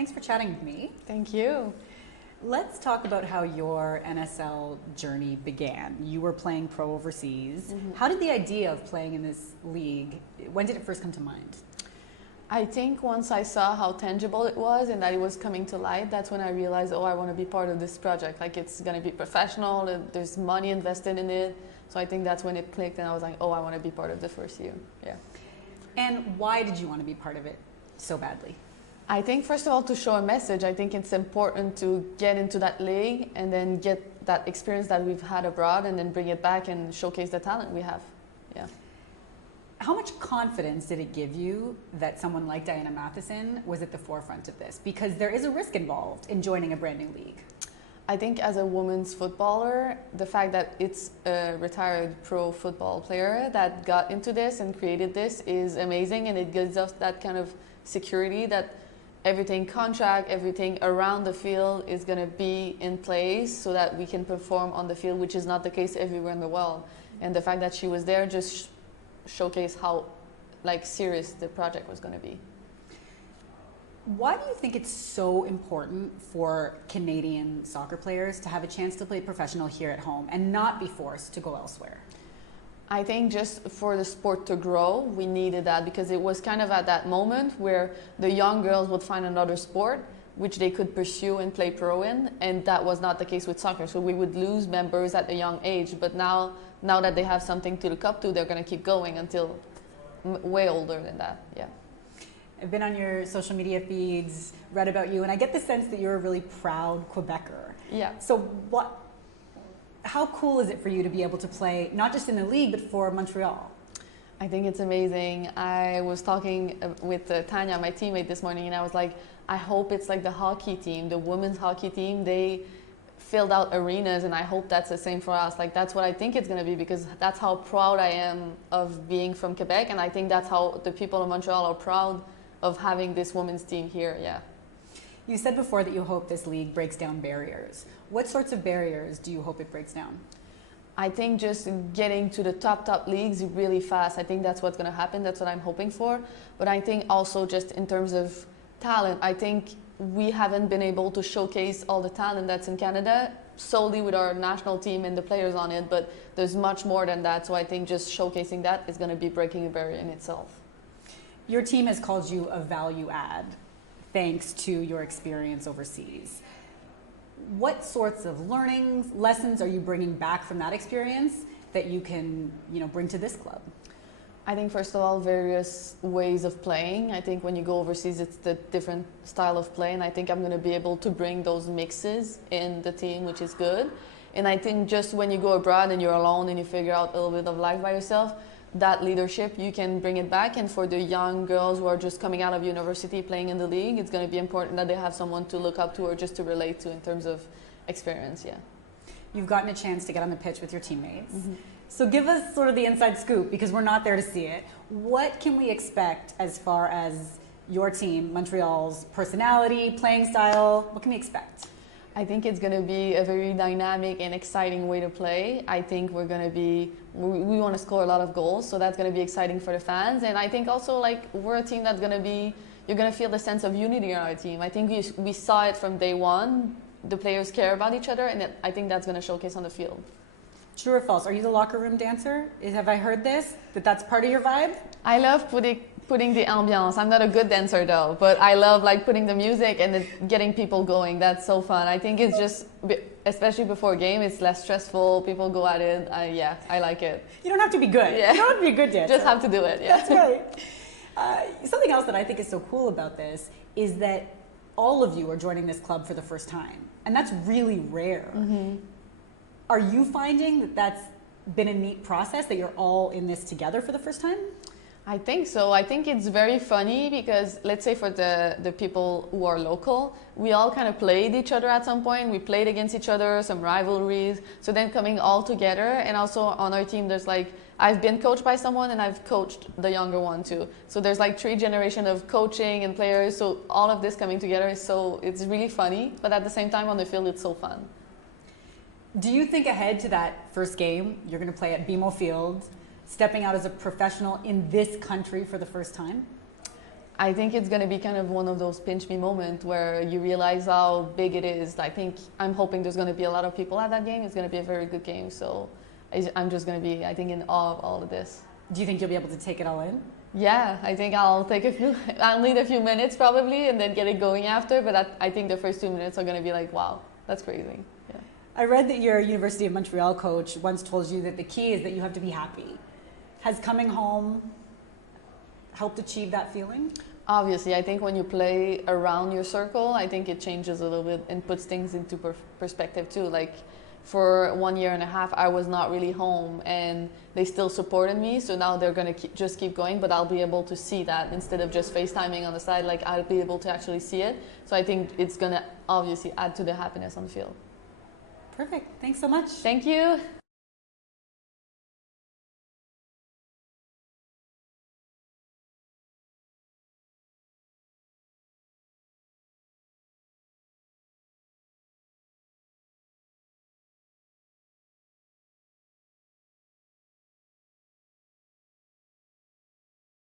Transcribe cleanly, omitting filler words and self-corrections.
Thanks for chatting with me. Thank you. Let's talk about how your NSL journey began. You were playing pro overseas. How did the idea of playing in this league, when did it first come to mind? I think once I saw how tangible it was and that it was coming to light, that's when I realized, I want to be part of this project. Like, it's going to be professional, there's money invested in it. So I think that's when it clicked and I was like, I want to be part of the first year. Yeah. And why did you want to be part of it so badly? I think, first of all, to show a message. I think it's important to get into that league and then get that experience that we've had abroad and then bring it back and showcase the talent we have. Yeah. How much confidence did it give you that someone like Diana Matheson was at the forefront of this? Because there is a risk involved in joining a brand new league. I think as a women's footballer, the fact that it's a retired pro football player that got into this and created this is amazing, and it gives us that kind of security that everything contract, everything around the field is going to be in place so that we can perform on the field, which is not the case everywhere in the world. And the fact that she was there just showcase how serious the project was going to be. Why do you think it's so important for Canadian soccer players to have a chance to play professional here at home and not be forced to go elsewhere? I think just for the sport to grow, we needed that, because it was kind of at that moment where the young girls would find another sport which they could pursue and play pro in, and that was not the case with soccer. So we would lose members at a young age, but now that they have something to look up to, they're going to keep going until way older than that. Yeah. I've been on your social media feeds, read about you, and I get the sense that you're a really proud Quebecer. Yeah. So how cool is it for you to be able to play not just in the league but for Montreal? I think it's amazing. I was talking with Tanya, my teammate, this morning, and I was like, I hope it's like the hockey team, the women's hockey team. They filled out arenas, and I hope that's the same for us. Like, that's what I think it's going to be, because that's how proud I am of being from Quebec, and I think that's how the people of Montreal are proud of having this women's team here. Yeah. You said before that you hope this league breaks down barriers. What sorts of barriers do you hope it breaks down? I think just getting to the top leagues really fast. I think that's what's going to happen. That's what I'm hoping for. But I think also just in terms of talent, I think we haven't been able to showcase all the talent that's in Canada solely with our national team and the players on it. But there's much more than that. So I think just showcasing that is going to be breaking a barrier in itself. Your team has called you a value add thanks to your experience overseas. What sorts of learnings, lessons are you bringing back from that experience that you can, bring to this club? I think, first of all, various ways of playing. I think when you go overseas, it's the different style of play, and I think I'm going to be able to bring those mixes in the team, which is good. And I think just when you go abroad and you're alone and you figure out a little bit of life by yourself, that leadership, you can bring it back. And for the young girls who are just coming out of university playing in the league, it's going to be important that they have someone to look up to or just to relate to in terms of experience. Yeah. You've gotten a chance to get on the pitch with your teammates. So give us sort of the inside scoop, because we're not there to see it. What can we expect as far as your team, Montreal's personality, playing style? What can we expect? I think it's going to be a very dynamic and exciting way to play. I think we want to score a lot of goals, so that's going to be exciting for the fans. And I think also, we're a team that's going to be, you're going to feel the sense of unity on our team. I think we saw it from day one. The players care about each other, and I think that's going to showcase on the field. True or false? Are you the locker room dancer? Have I heard this? That's part of your vibe? I love putting the ambiance. I'm not a good dancer though, but I love putting the music and getting people going. That's so fun. I think it's just, especially before a game, it's less stressful. People go at it. I like it. You don't have to be good. Yeah. You don't have to be a good dancer. Just have to do it. Yeah. That's right. Something else that I think is so cool about this is that all of you are joining this club for the first time, and that's really rare. Are you finding that that's been a neat process, that you're all in this together for the first time? I think so. I think it's very funny because, let's say for the people who are local, we all kind of played each other at some point. We played against each other, some rivalries. So then coming all together, and also on our team, there's I've been coached by someone and I've coached the younger one too. So there's 3 generations of coaching and players. So all of this coming together it's really funny, but at the same time on the field, it's so fun. Do you think ahead to that first game you're going to play at BMO Field, stepping out as a professional in this country for the first time? I think it's going to be kind of one of those pinch me moments where you realize how big it is. I'm hoping there's going to be a lot of people at that game. It's going to be a very good game. So I'm just going to be, I think, in awe of all of this. Do you think you'll be able to take it all in? Yeah, I think I'll need a few minutes probably and then get it going after. But I think the first 2 minutes are going to be like, wow, that's crazy. Yeah. I read that your University of Montreal coach once told you that the key is that you have to be happy. Has coming home helped achieve that feeling? Obviously, I think when you play around your circle, I think it changes a little bit and puts things into perspective too. Like for 1.5 years, I was not really home and they still supported me. So now they're going to just keep going, but I'll be able to see that instead of just FaceTiming on the side, like I'll be able to actually see it. So I think it's going to obviously add to the happiness on the field. Perfect. Thanks so much. Thank you.